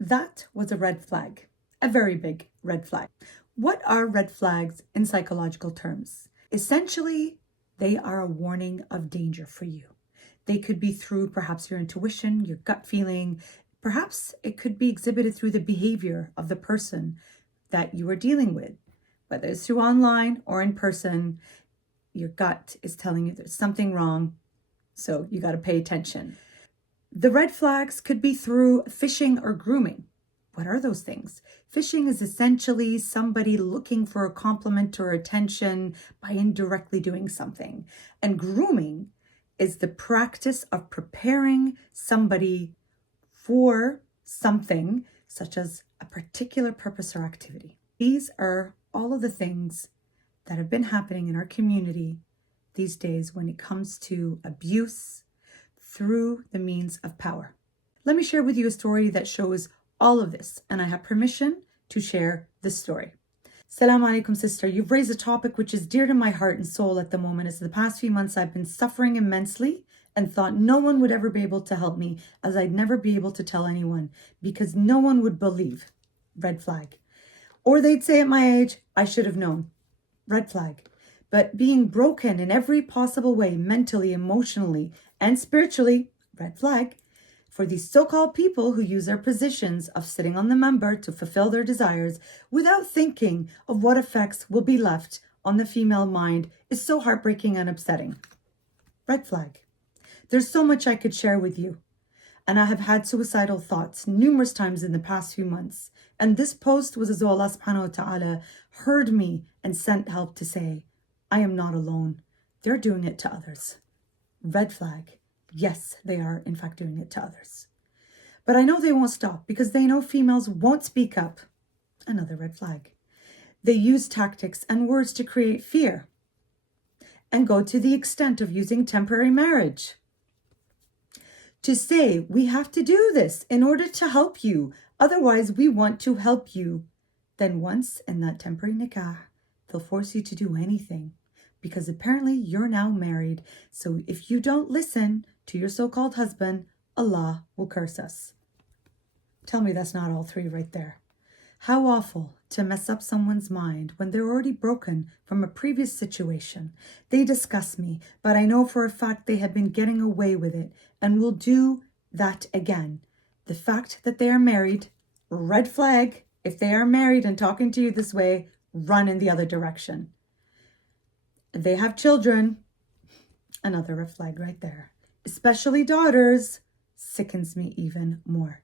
That was a red flag, a very big red flag. What are red flags in psychological terms? Essentially, they are a warning of danger for you. They could be through perhaps your intuition, your gut feeling. Perhaps it could be exhibited through the behavior of the person that you are dealing with. Whether it's through online or in person, your gut is telling you there's something wrong, so you got to pay attention. The red flags could be through phishing or grooming. What are those things? Phishing is essentially somebody looking for a compliment or attention by indirectly doing something. And grooming is the practice of preparing somebody for something, such as a particular purpose or activity. These are all of the things that have been happening in our community these days when it comes to abuse through the means of power. Let me share with you a story that shows all of this, and I have permission to share this story. Salaam alaikum, sister. You've raised a topic which is dear to my heart and soul at the moment. As the past few months I've been suffering immensely and thought no one would ever be able to help me, as I'd never be able to tell anyone because no one would believe. Red flag. Or they'd say at my age, I should have known. Red flag. But being broken in every possible way, mentally, emotionally, and spiritually, red flag. For these so-called people who use their positions of sitting on the member to fulfill their desires without thinking of what effects will be left on the female mind is so heartbreaking and upsetting. Red flag. There's so much I could share with you. And I have had suicidal thoughts numerous times in the past few months. And this post was as though Allah subhanahu wa ta'ala heard me and sent help to say, I am not alone. They're doing it to others. Red flag. Yes, they are in fact doing it to others. But I know they won't stop because they know females won't speak up. Another red flag. They use tactics and words to create fear and go to the extent of using temporary marriage to say, we have to do this in order to help you. Otherwise, we want to help you. Then once in that temporary nikah, they'll force you to do anything because apparently you're now married. So if you don't listen to your so-called husband, Allah will curse us. Tell me that's not all three right there. How awful to mess up someone's mind when they're already broken from a previous situation. They disgust me, but I know for a fact they have been getting away with it and will do that again. The fact that they are married, red flag. If they are married and talking to you this way, run in the other direction. They have children, another red flag right there. Especially daughters, sickens me even more.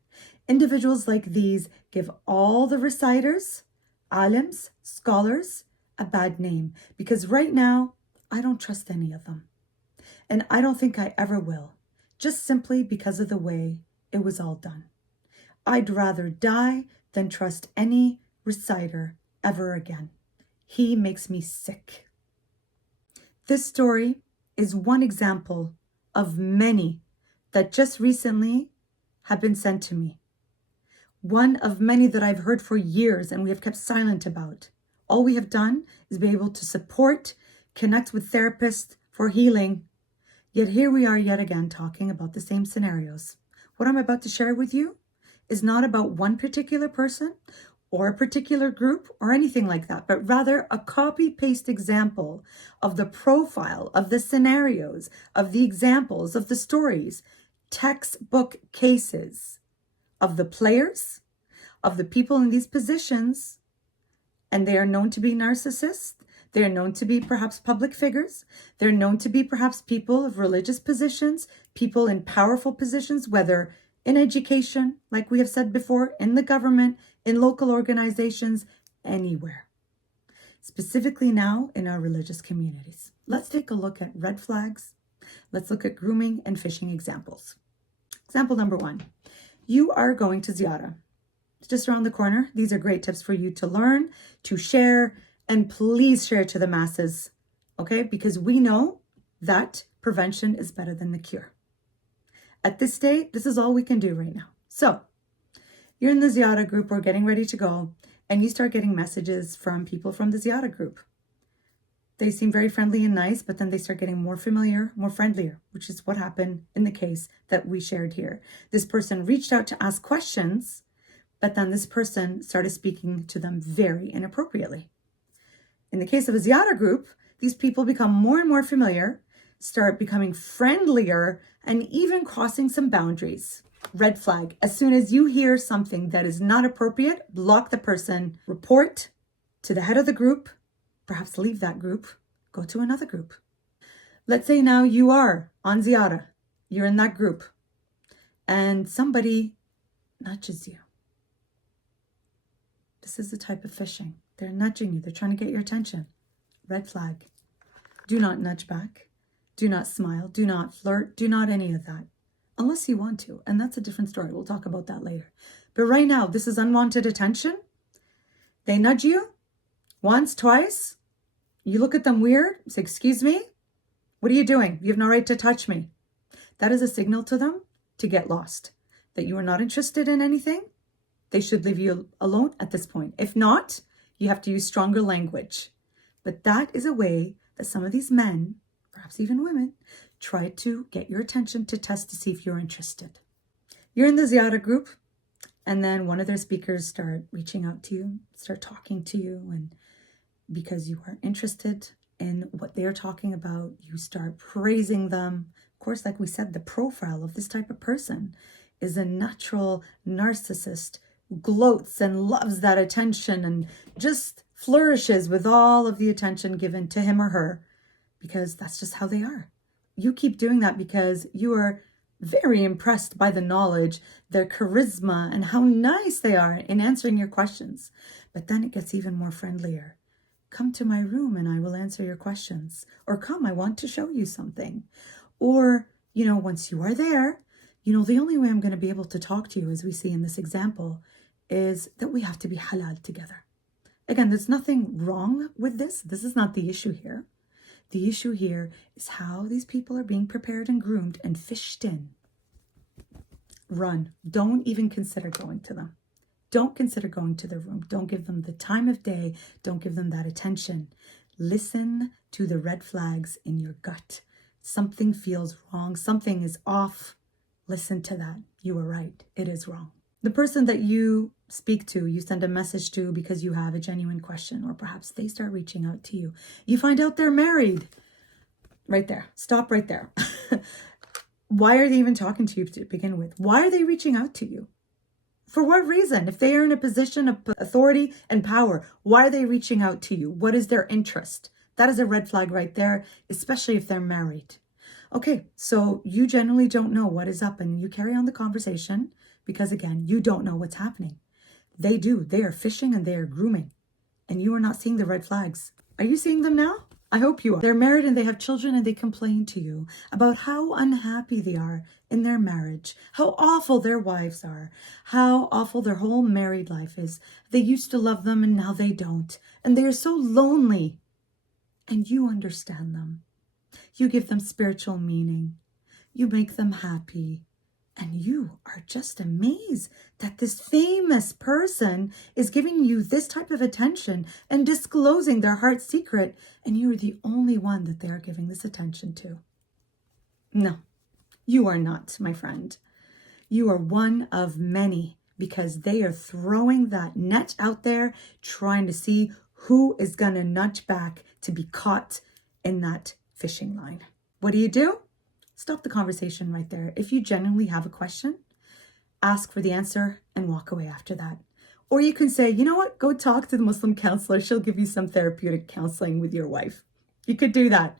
Individuals like these give all the reciters, alims, scholars, a bad name because right now, I don't trust any of them. And I don't think I ever will, just simply because of the way it was all done. I'd rather die than trust any reciter ever again. He makes me sick. This story is one example of many that just recently have been sent to me. One of many that I've heard for years and we have kept silent about. All we have done is be able to support, connect with therapists for healing. Yet here we are yet again talking about the same scenarios. What I'm about to share with you is not about one particular person or a particular group or anything like that, but rather a copy-paste example of the profile, of the scenarios, of the examples, of the stories, textbook cases of the players, of the people in these positions, and they are known to be narcissists. They are known to be perhaps public figures. They're known to be perhaps people of religious positions, people in powerful positions, whether in education, like we have said before, in the government, in local organizations, anywhere. Specifically now in our religious communities. Let's take a look at red flags. Let's look at grooming and phishing examples. Example number 1. You are going to ziyarah. It's just around the corner. These are great tips for you to learn, to share, and please share it to the masses, okay? Because we know that prevention is better than the cure. At this state, this is all we can do right now. So you're in the ziyarah group or getting ready to go, and you start getting messages from people from the ziyarah group. They seem very friendly and nice, but then they start getting more familiar, more friendlier, which is what happened in the case that we shared here. This person reached out to ask questions, but then this person started speaking to them very inappropriately. In the case of a ziyada group, these people become more and more familiar, start becoming friendlier, and even crossing some boundaries. Red flag. As soon as you hear something that is not appropriate, block the person, report to the head of the group, perhaps leave that group, go to another group. Let's say now you are on ziyada, you're in that group, and somebody nudges you. This is the type of fishing. They're nudging you. They're trying to get your attention. Red flag. Do not nudge back. Do not smile. Do not flirt. Do not any of that. Unless you want to. And that's a different story. We'll talk about that later. But right now, this is unwanted attention. They nudge you once, twice. You look at them weird. Say, excuse me? What are you doing? You have no right to touch me. That is a signal to them to get lost. That you are not interested in anything. They should leave you alone at this point. If not, you have to use stronger language. But that is a way that some of these men, perhaps even women, try to get your attention to test to see if you're interested. You're in the ziyada group, and then one of their speakers start reaching out to you, start talking to you, and because you are interested in what they're talking about, you start praising them. Of course, like we said, the profile of this type of person is a natural narcissist who gloats and loves that attention and just flourishes with all of the attention given to him or her because that's just how they are. You keep doing that because you are very impressed by the knowledge, their charisma, and how nice they are in answering your questions. But then it gets even more friendlier. Come to my room and I will answer your questions. Or come, I want to show you something. Or, once you are there, the only way I'm going to be able to talk to you, as we see in this example, is that we have to be halal together. Again, there's nothing wrong with this. This is not the issue here. The issue here is how these people are being prepared and groomed and fished in. Run. Don't even consider going to them. Don't consider going to their room. Don't give them the time of day. Don't give them that attention. Listen to the red flags in your gut. Something feels wrong. Something is off. Listen to that. You are right. It is wrong. The person that you speak to, you send a message to because you have a genuine question, or perhaps they start reaching out to you. You find out they're married. Right there. Stop right there. Why are they even talking to you to begin with? Why are they reaching out to you? For what reason? If they are in a position of authority and power, why are they reaching out to you? What is their interest? That is a red flag right there, especially if they're married. Okay, so you generally don't know what is up and you carry on the conversation because, again, you don't know what's happening. They do. They are fishing and they are grooming. And you are not seeing the red flags. Are you seeing them now? I hope you are. They're married and they have children and they complain to you about how unhappy they are in their marriage, how awful their wives are, how awful their whole married life is. They used to love them and now they don't. And they are so lonely. And you understand them. You give them spiritual meaning. You make them happy. And you are just amazed that this famous person is giving you this type of attention and disclosing their heart secret. And you are the only one that they are giving this attention to. No, you are not, my friend. You are one of many because they are throwing that net out there, trying to see who is going to nudge back to be caught in that fishing line. What do? Stop the conversation right there. If you genuinely have a question, ask for the answer and walk away after that. Or you can say, you know what, go talk to the Muslim counselor. She'll give you some therapeutic counseling with your wife. You could do that.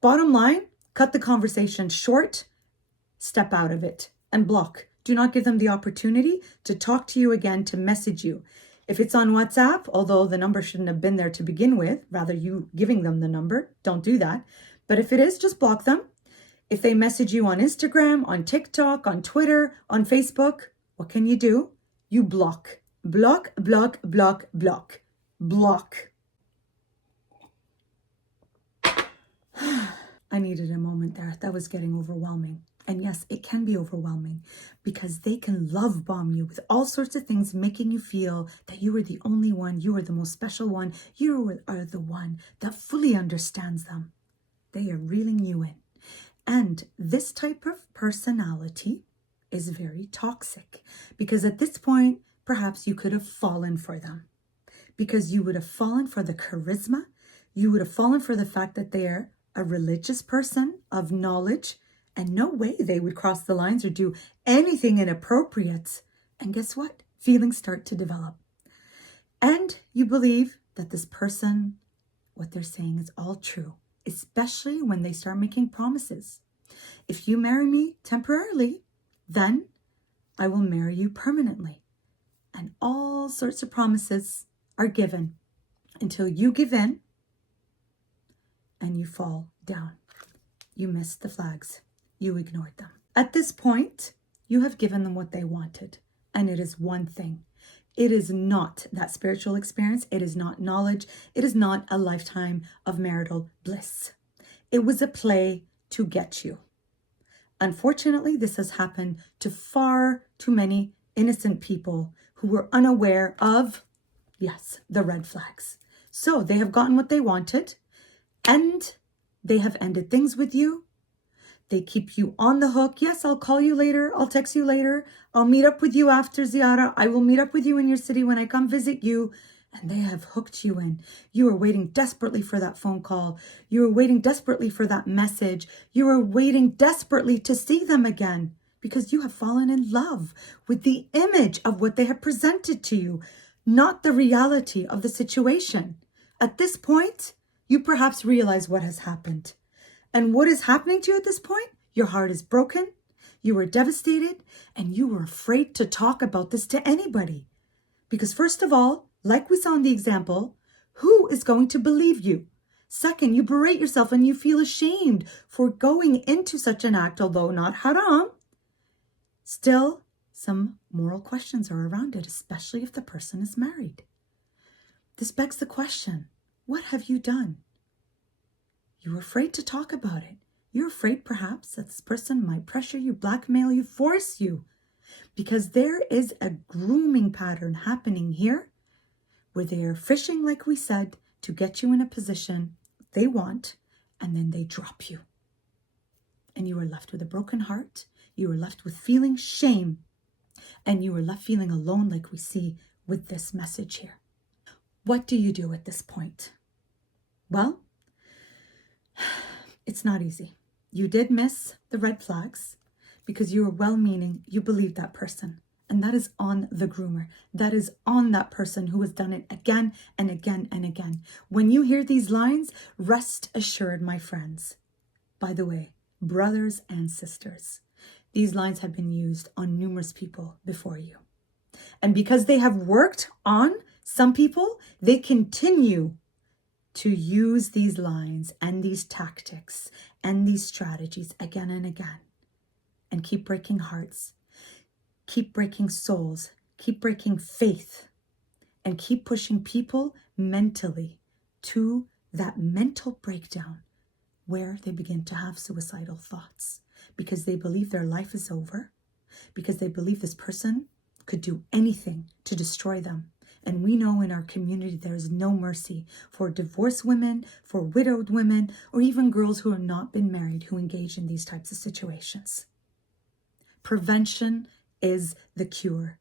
Bottom line, cut the conversation short, step out of it and block. Do not give them the opportunity to talk to you again, to message you. If it's on WhatsApp, although the number shouldn't have been there to begin with, rather you giving them the number, don't do that. But if it is, just block them. If they message you on Instagram, on TikTok, on Twitter, on Facebook, what can you do? You block. Block, block, block, block. Block. I needed a moment there. That was getting overwhelming. And yes, it can be overwhelming because they can love bomb you with all sorts of things, making you feel that you are the only one, you are the most special one, you are the one that fully understands them. They are reeling you in. And this type of personality is very toxic because at this point, perhaps you could have fallen for them, because you would have fallen for the charisma. You would have fallen for the fact that they're a religious person of knowledge, and no way they would cross the lines or do anything inappropriate. And guess what? Feelings start to develop. And you believe that this person, what they're saying is all true, especially when they start making promises. If you marry me temporarily, then I will marry you permanently. And all sorts of promises are given until you give in and you fall down. You missed the flags. You ignored them. At this point, you have given them what they wanted. And it is one thing. It is not that spiritual experience. It is not knowledge. It is not a lifetime of marital bliss. It was a play to get you. Unfortunately, this has happened to far too many innocent people who were unaware of, yes, the red flags. So they have gotten what they wanted, and they have ended things with you. They keep you on the hook. Yes, I'll call you later. I'll text you later. I'll meet up with you after Ziara. I will meet up with you in your city when I come visit you. And they have hooked you in. You are waiting desperately for that phone call. You are waiting desperately for that message. You are waiting desperately to see them again because you have fallen in love with the image of what they have presented to you, not the reality of the situation. At this point, you perhaps realize what has happened. And what is happening to you at this point? Your heart is broken. You were devastated, and you were afraid to talk about this to anybody. Because first of all, like we saw in the example, who is going to believe you? Second, you berate yourself and you feel ashamed for going into such an act, although not haram. Still, some moral questions are around it, especially if the person is married. This begs the question, what have you done? You're afraid to talk about it. You're afraid perhaps that this person might pressure you, blackmail you, force you. Because there is a grooming pattern happening here where they are fishing, like we said, to get you in a position they want, and then they drop you. And you are left with a broken heart. You are left with feeling shame. And you are left feeling alone, like we see with this message here. What do you do at this point? Well, it's not easy. You did miss the red flags because you were well-meaning. You believed that person. And that is on the groomer. That is on that person who has done it again and again and again. When you hear these lines, rest assured, my friends. By the way, brothers and sisters, these lines have been used on numerous people before you. And because they have worked on some people, they continue to use these lines and these tactics and these strategies again and again, and keep breaking hearts, keep breaking souls, keep breaking faith, and keep pushing people mentally to that mental breakdown where they begin to have suicidal thoughts because they believe their life is over, because they believe this person could do anything to destroy them. And we know in our community there is no mercy for divorced women, for widowed women, or even girls who have not been married who engage in these types of situations. Prevention is the cure,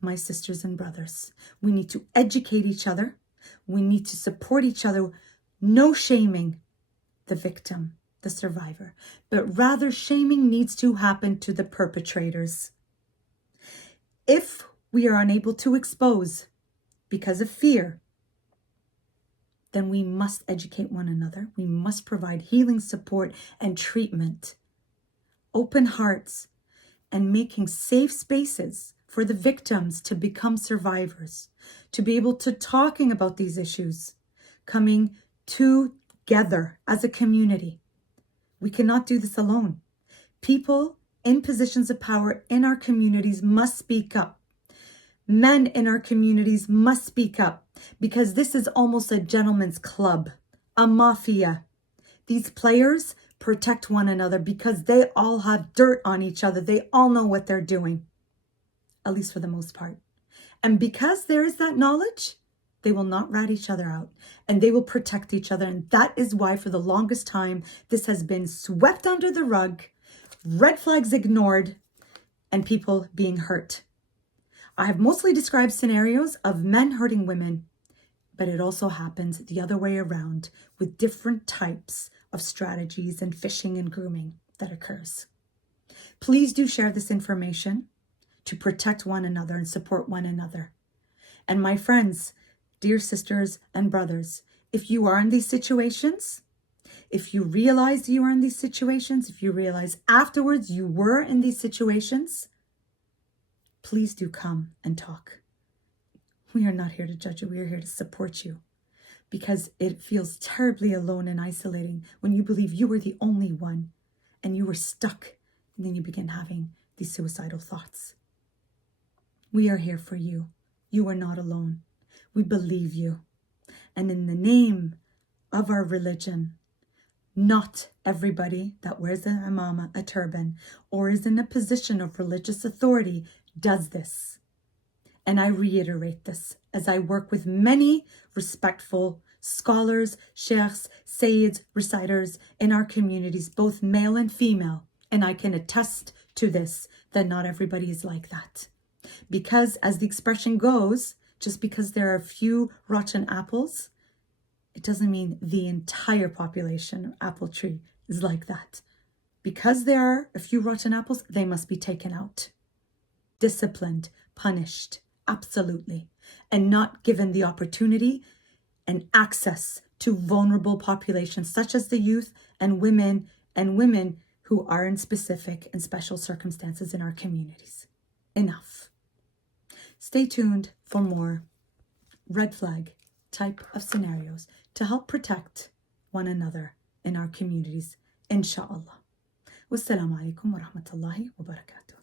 my sisters and brothers. We need to educate each other. We need to support each other. No shaming the victim, the survivor, but rather shaming needs to happen to the perpetrators. If we are unable to expose because of fear, then we must educate one another. We must provide healing support and treatment, open hearts, and making safe spaces for the victims to become survivors, to be able to talking about these issues, coming together as a community. We cannot do this alone. People in positions of power in our communities must speak up. Men in our communities must speak up because this is almost a gentleman's club, a mafia. These players protect one another because they all have dirt on each other. They all know what they're doing, at least for the most part. And because there is that knowledge, they will not rat each other out and they will protect each other. And that is why for the longest time, this has been swept under the rug, red flags ignored, and people being hurt. I have mostly described scenarios of men hurting women, but it also happens the other way around with different types of strategies and phishing and grooming that occurs. Please do share this information to protect one another and support one another. And my friends, dear sisters and brothers, if you are in these situations, if you realize you are in these situations, if you realize afterwards you were in these situations, please do come and talk. We are not here to judge you. We are here to support you, because it feels terribly alone and isolating when you believe you were the only one and you were stuck, and then you begin having these suicidal thoughts. We are here for you. You are not alone. We believe you. And in the name of our religion, not everybody that wears an imama, a turban, or is in a position of religious authority does this. And I reiterate this as I work with many respectful scholars, sheikhs, sayyids, reciters in our communities, both male and female. And I can attest to this, that not everybody is like that. Because as the expression goes, just because there are a few rotten apples, it doesn't mean the entire population apple tree is like that. Because there are a few rotten apples, they must be taken out. Disciplined, punished, absolutely. And not given the opportunity and access to vulnerable populations such as the youth and women who are in specific and special circumstances in our communities. Enough. Stay tuned for more red flag type of scenarios to help protect one another in our communities, inshallah. Wassalamu alaikum wa rahmatullahi wa barakatuh.